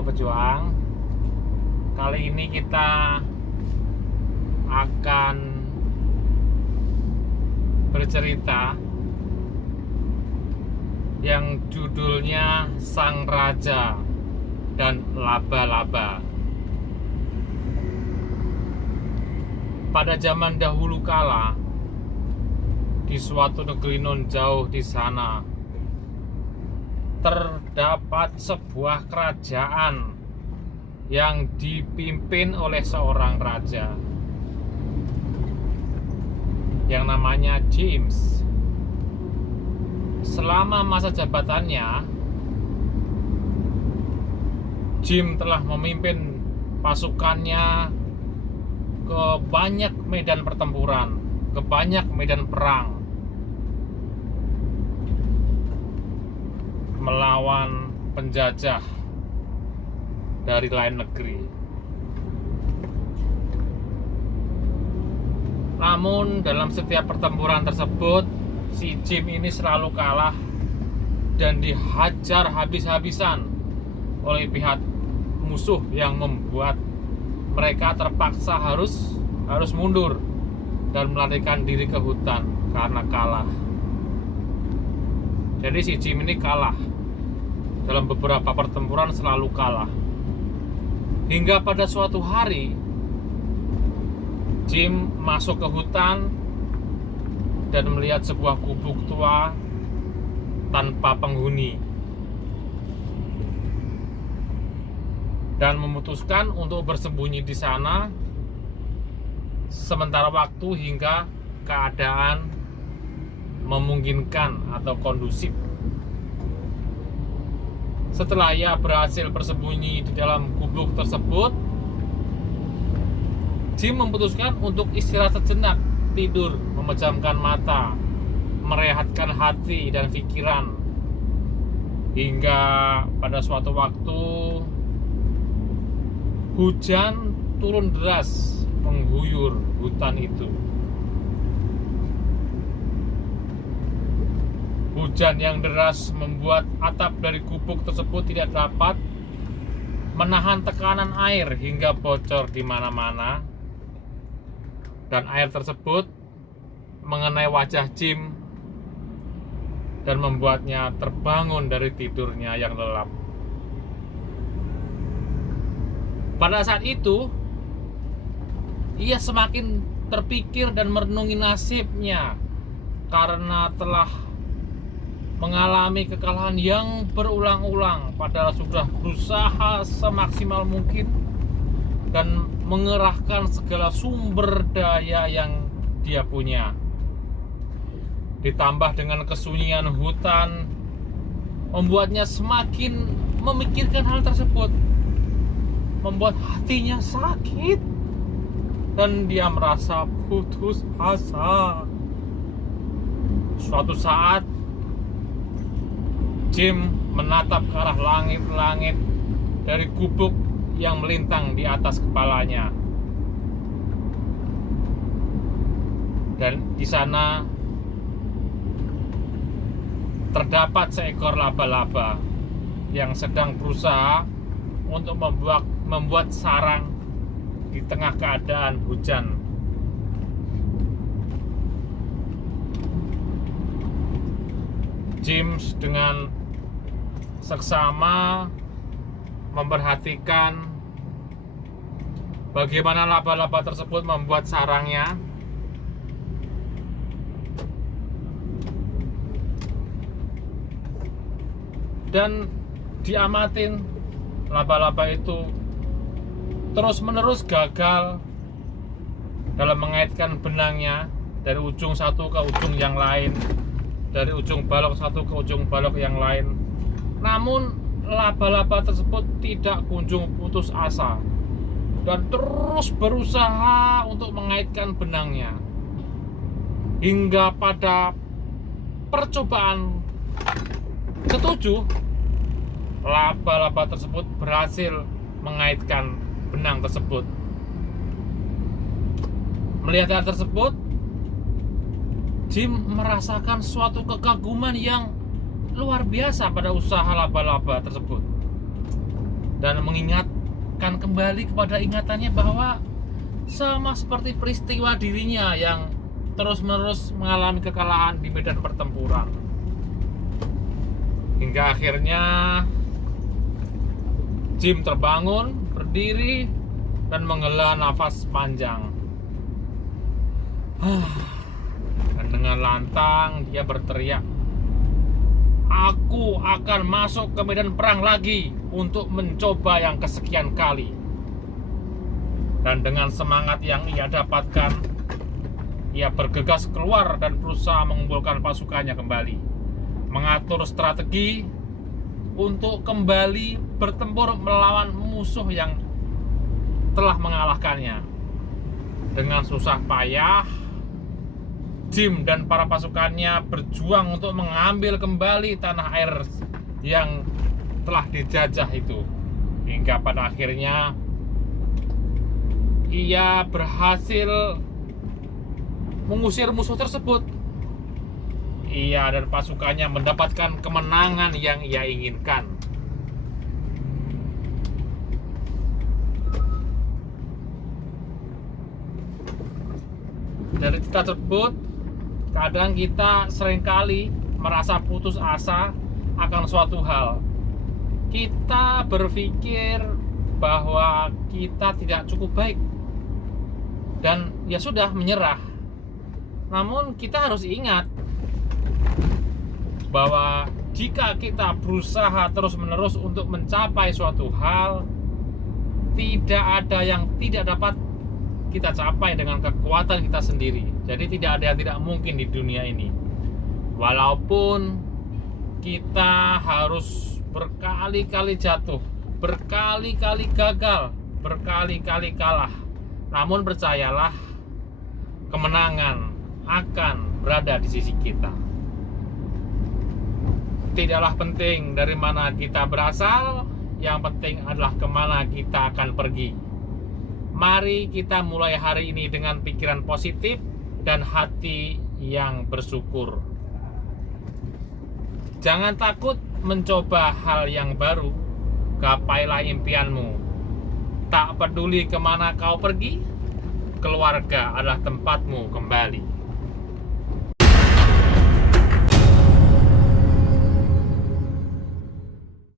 Halo pejuang. Kali ini kita akan bercerita yang judulnya Sang Raja dan Laba-laba. Pada zaman dahulu kala, di suatu negeri non jauh di sana, terdapat sebuah kerajaan yang dipimpin oleh seorang raja yang namanya James. Selama masa jabatannya, Jim telah memimpin pasukannya ke banyak medan pertempuran, ke banyak medan perang, melawan penjajah dari lain negeri. Namun dalam setiap pertempuran tersebut, si Jim ini selalu kalah dan dihajar habis-habisan oleh pihak musuh yang membuat mereka terpaksa harus mundur dan melarikan diri ke hutan karena kalah. Jadi si Jim ini kalah. Dalam beberapa pertempuran selalu kalah. Hingga pada suatu hari Jim masuk ke hutan dan melihat sebuah gubuk tua tanpa penghuni, dan memutuskan untuk bersembunyi di sana sementara waktu hingga keadaan memungkinkan atau kondusif. Setelah ia berhasil bersembunyi di dalam gubuk tersebut, Jim memutuskan untuk istirahat sejenak, tidur, memejamkan mata, merehatkan hati dan pikiran. Hingga pada suatu waktu hujan turun deras mengguyur hutan itu. Hujan yang deras membuat atap dari gubuk tersebut tidak dapat menahan tekanan air hingga bocor di mana-mana, dan air tersebut mengenai wajah Jim dan membuatnya terbangun dari tidurnya yang lelap. Pada saat itu, ia semakin terpikir dan merenungi nasibnya karena telah mengalami kekalahan yang berulang-ulang, padahal sudah berusaha semaksimal mungkin dan mengerahkan segala sumber daya yang dia punya. Ditambah dengan kesunyian hutan membuatnya semakin memikirkan hal tersebut, membuat hatinya sakit dan dia merasa putus asa. Suatu saat Jim menatap ke arah langit-langit dari gubuk yang melintang di atas kepalanya. Dan di sana terdapat seekor laba-laba yang sedang berusaha untuk membuat sarang di tengah keadaan hujan. James dengan seksama memperhatikan bagaimana laba-laba tersebut membuat sarangnya, dan diamatin laba-laba itu terus-menerus gagal dalam mengaitkan benangnya dari ujung satu ke ujung yang lain, dari ujung balok satu ke ujung balok yang lain. Namun laba-laba tersebut tidak kunjung putus asa dan terus berusaha untuk mengaitkan benangnya. Hingga pada percobaan ketujuh, laba-laba tersebut berhasil mengaitkan benang tersebut. Melihat hal tersebut, Jim merasakan suatu kekaguman yang luar biasa pada usaha laba-laba tersebut. dan mengingatkan kembali kepada ingatannya bahwa sama seperti peristiwa dirinya yang terus-menerus mengalami kekalahan di medan pertempuran. Hingga akhirnya Jim terbangun, berdiri, dan menghela nafas panjang. Dan dengan lantang dia berteriak, "Aku akan masuk ke medan perang lagi untuk mencoba yang kesekian kali." Dan dengan semangat yang ia dapatkan, ia bergegas keluar dan berusaha mengumpulkan pasukannya kembali, mengatur strategi untuk kembali bertempur melawan musuh yang telah mengalahkannya. Dengan susah payah, Jim dan para pasukannya berjuang untuk mengambil kembali tanah air yang telah dijajah itu. Hingga pada akhirnya ia berhasil mengusir musuh tersebut. Ia dan pasukannya mendapatkan kemenangan yang ia inginkan. Dari cerita tersebut, kadang kita seringkali merasa putus asa akan suatu hal. Kita berpikir bahwa kita tidak cukup baik dan ya sudah menyerah. Namun kita harus ingat bahwa jika kita berusaha terus-menerus untuk mencapai suatu hal, tidak ada yang tidak dapat kita capai dengan kekuatan kita sendiri. Jadi tidak ada yang tidak mungkin di dunia ini. Walaupun kita harus berkali-kali jatuh, berkali-kali gagal, berkali-kali kalah, namun percayalah, kemenangan akan berada di sisi kita. Tidaklah penting dari mana kita berasal, yang penting adalah kemana kita akan pergi. Mari kita mulai hari ini dengan pikiran positif dan hati yang bersyukur. Jangan takut mencoba hal yang baru. Gapailah impianmu. Tak peduli kemana kau pergi, keluarga adalah tempatmu kembali.